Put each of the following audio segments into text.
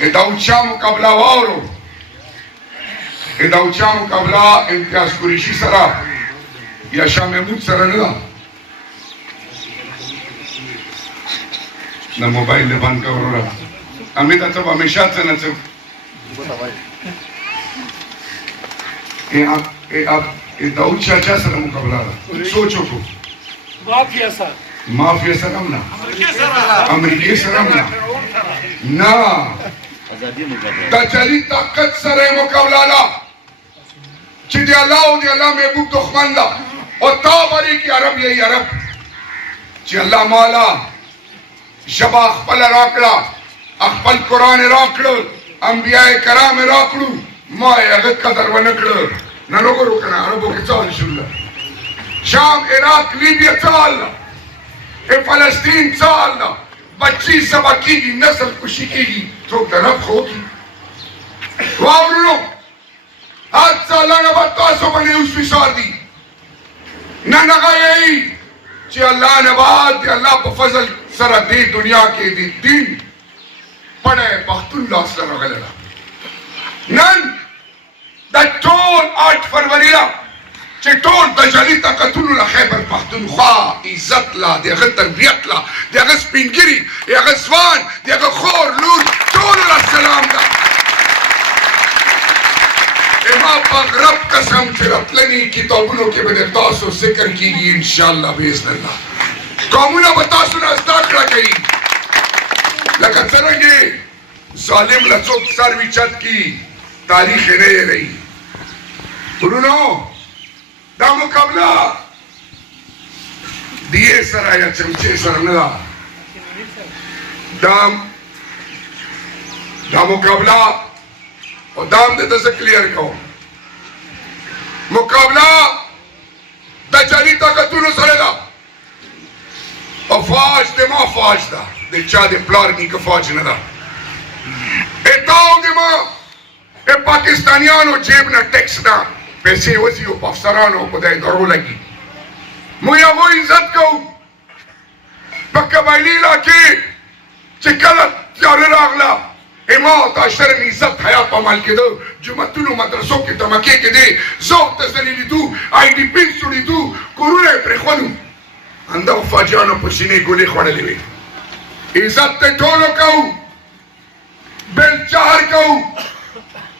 दाऊदशाह मुकाबला वावरो दाऊदशाह मुकाबला इम्तियाज कुरैशी सरा या शाह महमूद सरा ना मोबाइल ने बंद करो अमित सब हमेशा से न आप दाऊदशाह सरा मुकाबला सोचो को माफिया सरम ना अमरीकी सरम ना तजली ताकत सरे मुकाबला चिदी अल्लाह महबूब दुश्मन ला और ताबरी की अरब यही अरब ची अल्लाह मौला शबा अखबल राकड़ा अखबल कुरान राकड़ अंबिया कराम राकड़ू माए अगत का दरवा नकड़ न लोगो रुकना अरबों के चाल शुरू शाम इराक लीबिया चाल फलस्तीन चाल बच्ची सबा की नस्ल खुशी की तो तरफ होगी वावलो आज साला न बतासो बने उस विशाल दी न नगा यही चे अल्लाह ने बात अल्लाह को फजल सरा दे दुनिया के दी दिन पड़े बख्तुल्लाह सरा गलला नन द टोल 8 फरवरी ला चटोल दजली तकतुल ला खैबर पख्तूनख्वा इज्जत ला देगा तरबियत ला देगा स्पिनगिरी देगा स्वान देगा खोर लूर टोल ला सलाम ला एमा पगरब कसम चिरतलनी किताबों के बदे तासो जिक्र कीगी इंशाअल्लाह बिइज़्निल्लाह कौमुना बतासो ना अस्ताकड़ा कही लगा तरंगे जालिम लचोक सर विचत की तारीख नहीं रही उन्होंने दा मुकाबला दिए सर या चमचे सर नला दा मुकाबला और दाम दे दस क्लियर कहो मुकाबला दजली ताकतुन सरेला और फाज दे मा फाज दा दे चा दे प्लार की का फाज न दा ए ताऊ दे मा ए पाकिस्तानियानो जेब ना टैक्स ना पैसे वसी ओ अफसरानो को दे दरो लगी मुया वो इज्जत को पक्का बाइली लाके चिकला यारे लागला एमा ताशर इज्जत हयात पमाल के दो जुमतुल मदरसों के धमाके के दे जोक तसलीली तू आईडीपी सुड़ी तू कुरुले प्रेखवनु अंदर फाजियानो पसीने गोले खड़े लेवे इज्जत ते टोलो काऊ बेल चाहर काऊ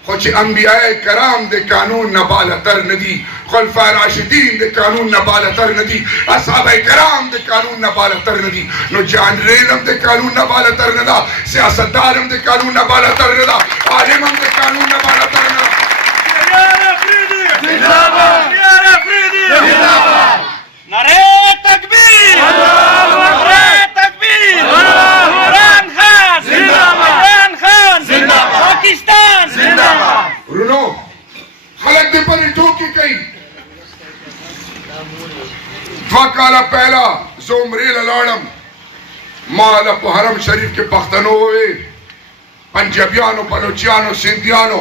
खुच अंबियाए कराम दे कानून नबालतर नदी खुलफा राशिदीन दे कानून नबालतर नदी असहाबे कराम दे कानून नबालतर नदी नो जान रेलम दे कानून नबालतर नदा सियासतदारम दे कानून नबालतर नदा आलिमम दे कानून नबालतर नदा जिंदाबाद जिंदाबाद नारे तकबीर अल्लाहु अकबर तकबीर इमरान खान जिंदाबाद इमरान खान जिंदाबाद पाकिस्तान जिंदाबाद रुनो खलक दे पर ठोकी कई फकाला पहला जोमरेल लाड़म माला हरम शरीफ के पख्तनो हुए पंजाबियानो बलोचियानो सिंधियानो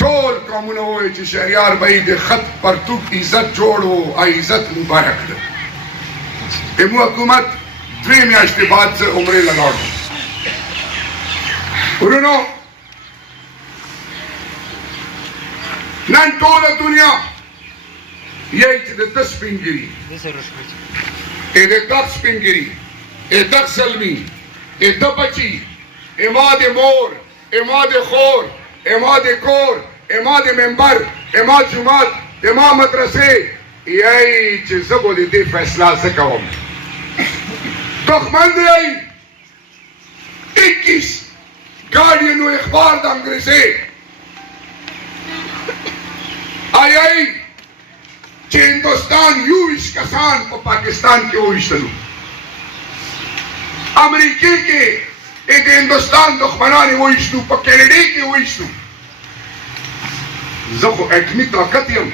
टोल कौमुनो हुए ची शहरियार भाई दे खत पर तू इज्जत जोड़ो आ इज्जत मुबारक दे एमु हुकूमत 3 म्याश्ते बाद से उम्रे लगाओ उन्होंने नन टोल दुनिया ये दस पिंगिरी ए दस पिंगिरी ए दस सलमी ए दबची इमाद मोर इमाद खोर इमाद कोर इमाद मेंबर इमाद जुमात इमाम मदरसे यही चीज बोली थी फैसला से कहो दुश्मन आई 21 गार्डियन व इखबार द अंग्रेजे आई चे हिंदुस्तान यूश कसान को पाकिस्तान के ओइशलू अमेरिकी के एक हिंदुस्तान दुश्मनानी ओइशलू पर कैनेडा के ओइशलू जखो एटमी ताकत यम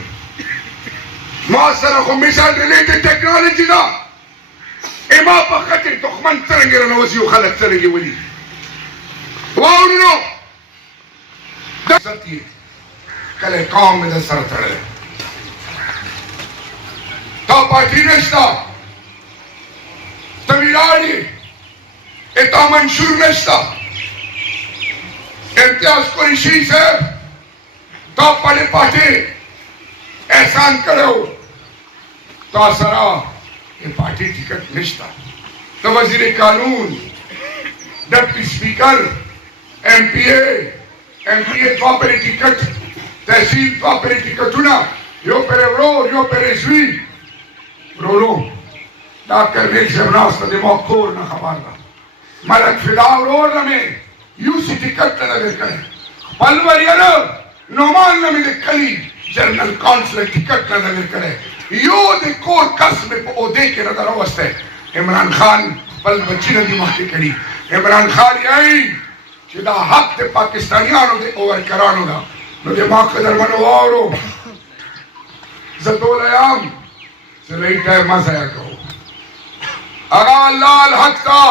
मासरा को मिसाल रिलेटेड टेक्नोलॉजी ना एमा पर खतिर दुश्मन तरंगे रनवसी व खलक तरंगे वली वाउनो दसती कल काम में सर चढ़े ता पार्टी नश्ता तमिलाड़ी इता मंशूर नश्ता इम्तियाज कुरैशी साहब तो पढ़े पाठे एहसान करो तो सरा ये पार्टी टिकट निश्ता तो वजीर कानून डिप्टी स्पीकर एमपीए तो पर टिकट तहसील तो पर टिकट ना यो पेरे स्वी रो डॉक्टर नेक जबरास तो दिमाग खोर ना खबर ना मलक फिदाव रोड में यूसी टिकट ना दे करे पलवर यार नोमान ना मिले कली जनरल काउंसिल टिकट ना दे करे यो दे कोर कस में ओ दे के नजर अवस्थे इमरान खान पल बच्ची ने दिमाग की कड़ी इमरान खान यही चिदा हक ते पाकिस्तानियों दे ओवर करानो ना नो दिमाग कदर मनो औरो जतोलयाम से रही टाइम मसाया कहो अगा लाल हक था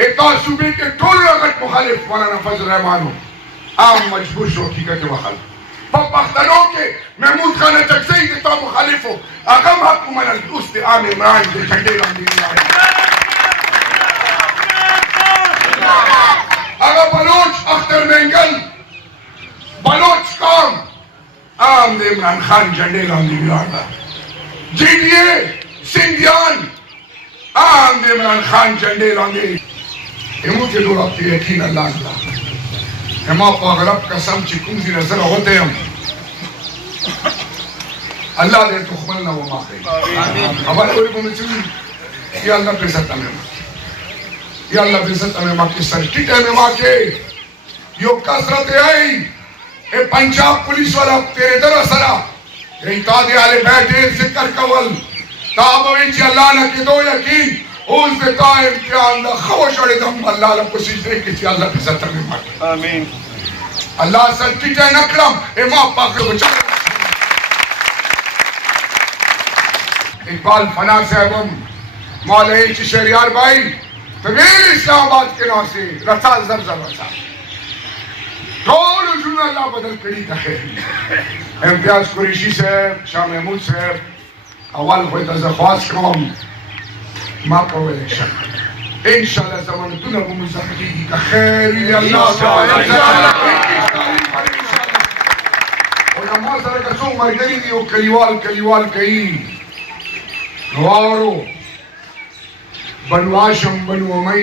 इतना सूबे के टोल रगत मुखालिफ मौलाना फजल रहमान आम मजबूर शो हकीकत वहाल पख्तनों के महमूद खान चकसई के तो मुखालिफ हो अगम हक मन उस आम इमरान के झंडे लांदी अगर बलोच अख्तर मेंगल बलोच कौम आम इमरान खान झंडे लांदी बिलाड़ा जीडीए सिंधियान आम इमरान खान झंडे लांदी इमू के लोग अपने यकीन अल्लाह अल्लाह हम आप अगरब कसम चिकुम सी नजर होते हम अल्लाह दे तो खमल ना वो माखे अब कोई को मिचुन या अल्लाह पे सत्ता में या अल्लाह पे सत्ता में माके सर्किट में माके यो कसरत आई ए पंजाब पुलिस वाला तेरे तरह सरा रे तादे आले बैठे जिक्र कवल ताबवे जी अल्लाह ने के दो यकीन उस दे कायम प्यान दा खवश अड़े दम अल्लाह ने कोशिश दे कि अल्लाह पे सत्ता में माके आमीन अल्लाह सर्किट है नकरम ए मां पाक को बचा इकबाल फना साहब मौलवी शहरियार भाई तवील इस्लामाबाद के नाम से रसा जरजर रसा कौन जुन अल्लाह बदल करी तखे इम्तियाज कुरैशी साहब शाह महमूद साहब अव्वल कोई दरख्वास्त कौम मां को इलेक्शन इंशाल्लाह जमाने तू नबू मुज़ाफरी का खैर या अल्लाह और हमारा सारा कसो मरगरी दी वो कलीवाल कही वारो बनु हाशिम बनु उमैया